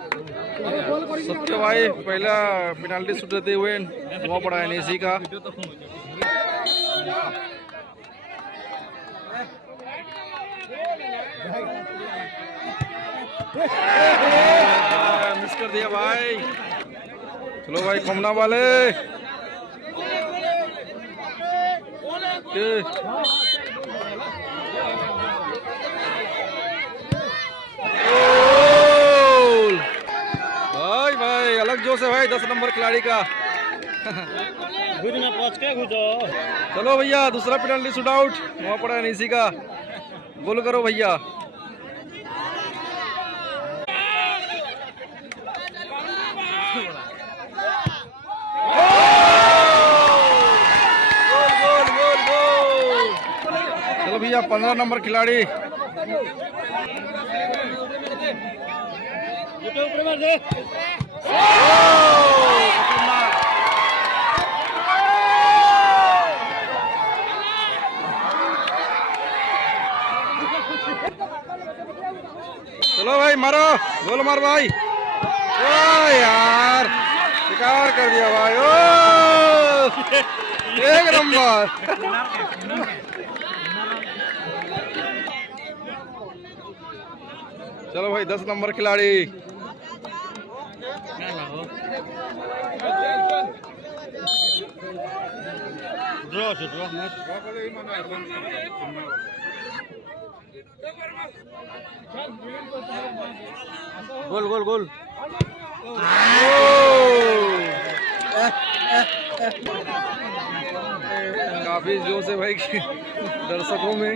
सत्य भाई पहला पेनाल्टी शूट देते हुए वहाँ पड़ा है एनएसी का। मिस कर दिया भाई। चलो भाई कमना वाले भाई भाई अलग जोश है भाई 10 नंबर खिलाड़ी का। चलो भैया दूसरा पेनल्टी शूट आउट वहाँ पड़ा है इसी का। गोल करो भैया। चलो भैया 15 नंबर खिलाड़ी। चलो भाई मारो गोल मार भाई। ओ यार शिकार कर दिया भाई। ओ एक नंबर। चलो भाई 10 नंबर खिलाड़ी। गोल गोल गोल। काफी जोश है भाई दर्शकों में।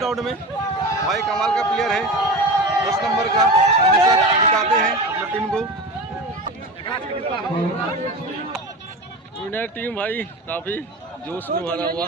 आउट में भाई कमाल का प्लेयर है 10 नंबर का। हमेशा दिखाते हैं अपनी टीम को। विनर टीम भाई काफी जोश में भरा हुआ।